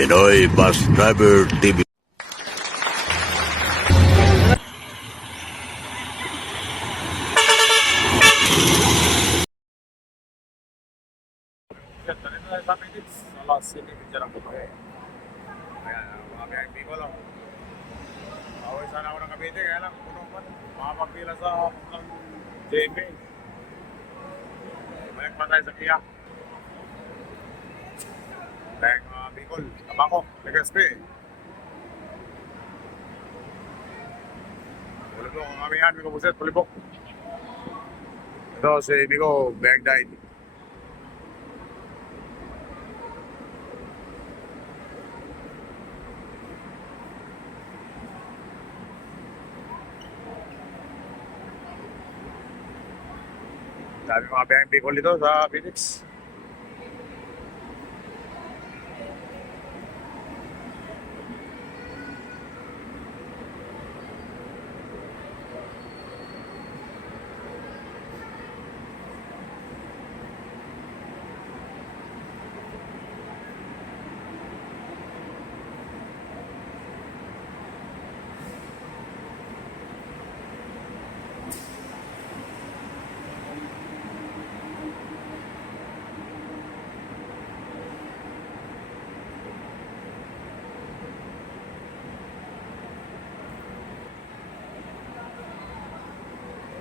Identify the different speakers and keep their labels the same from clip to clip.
Speaker 1: Pinoy Bus Driver TV.
Speaker 2: Sana ako Bicol, Tabako, Legaspi. Pulibok ang amihan, Miko Buset, Pulibok. Ito si Miko, Bag Died. Dami mga biyaheng Bicol dito sa Phoenix.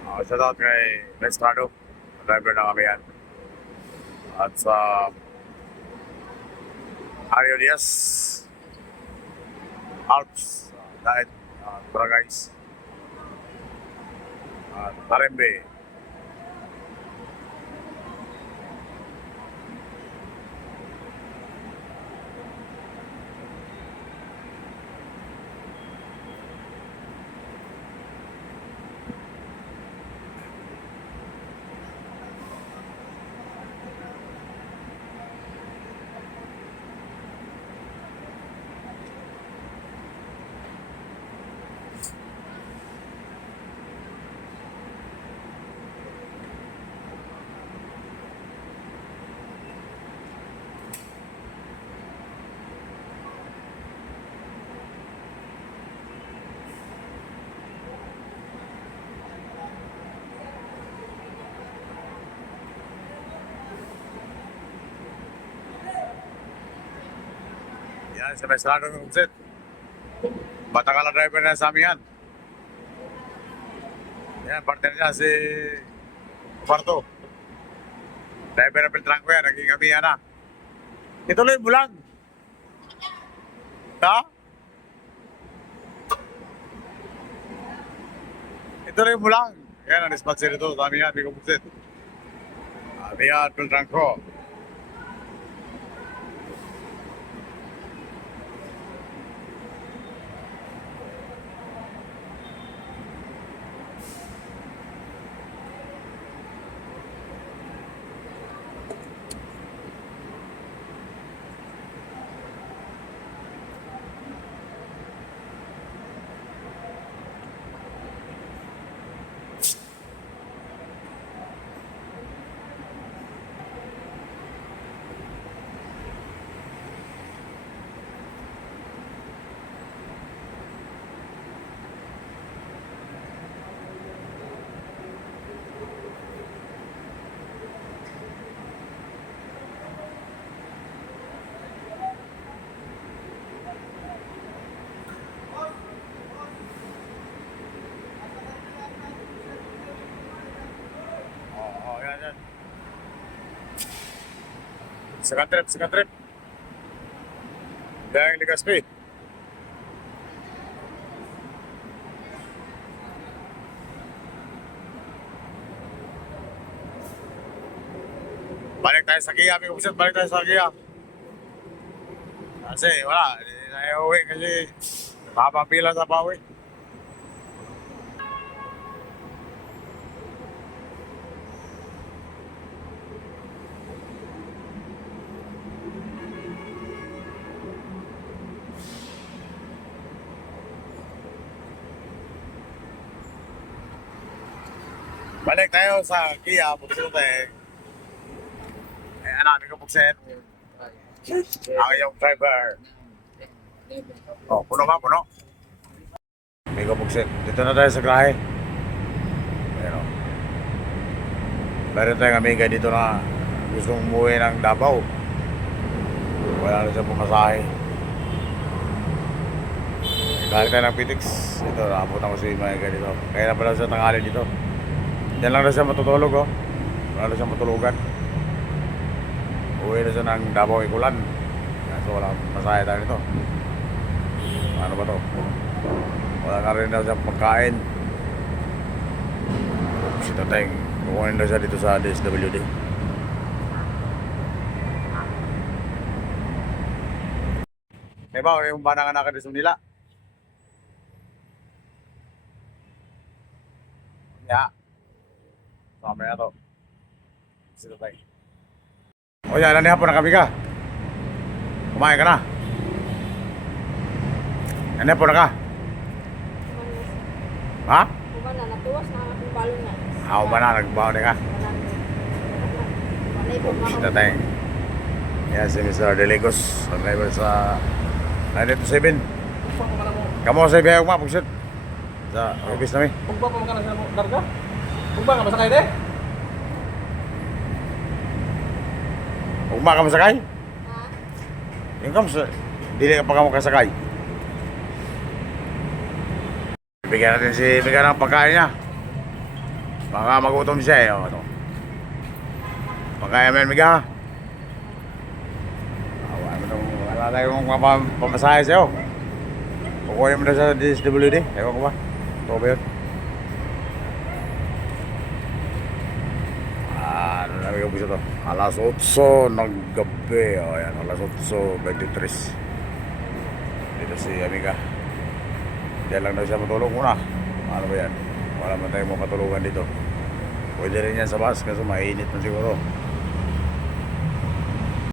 Speaker 2: औषधात काय बेस्ट हाडू रायपेडा अभियान आजचा आर्योलियस आर्प्स आहेत प्रगाईस नारेंबे Yan, sa Lestrado ng Umset. Batakala driver na sa amin yan. Yan, partner si Kumarto. Driver na Beltranco yan, naging kamihan na. Ituloy mo lang. Ha? Ituloy mo lang. Yan ang sponsor ito sa amin yan, Bigo Buksit. Amihan, Beltranco. Oo, oh, yan, yan. Trip, second trip. Dahil Ligaspi. Balik tayo sa Kia, amigo Buset, balik tayo sa Kia. Kasi wala, hindi na kasi mapapila sa bawi. Balik tayo sa Kia, pagsunod eh. Eh, ano, amigo Bukset. Ang iyong driver. Oh, puno ba? Puno? Bigo Buksit. Dito na tayo sa Grahe. Ayan o. Meron tayong amiga dito na gustong umuwi ng Davao. Wala na siya pumasahe. Galing tayo ng Pitix. Ito, nakapunta ko si amiga dito. Kaya na pala siya tanghali dito. Diyan lang na siya matutulog oh. Wala na siya matulugan. Uwi na siya ng Davao Ikulan. Kaso wala masahe tayo nito. Ano ba to? Wala na rin daw siyang pagkain. Si Tateng, kukunin daw siya dito sa DSWD. May ba, yung ba nanganak ka nila? Ya. Mamaya to. Si Tateng. O yan, nanihan po na kami ka. Kumain ka na. Nanihan po na ka. Ha?
Speaker 3: Kuman na, natuwas na akong balon na.
Speaker 2: Ako ba na, nagbaho na ka?
Speaker 3: Mga
Speaker 2: Tatay. Yan si Mr. Delegos, ang driver sa 927. Kamu sa ibiyay mo, pagsit. Sa office namin.
Speaker 4: Kung ba pa magkano sa ba ka masakay de?
Speaker 2: Ugma ka masakay?
Speaker 3: Ha?
Speaker 2: Yung kam sa... Dili ka pa ka makasakay. Bigyan natin si Bigyan ng pagkain niya. Baka magutom siya eh. Oh, ito. Pagkain mo yan, Miga. Awa mo nung wala tayong pamasahe sa'yo. Kukunin mo na sa DSWD. Ewan ko ba? Ito ba yun? Yung to? Alas 8 ng gabi. O, yan. Alas 8.23. Dito si Amiga. Diyan lang daw siya matulog muna. Ano ba yan? Wala man tayong makatulugan dito. Pwede rin yan sa bus kasi mainit na siguro.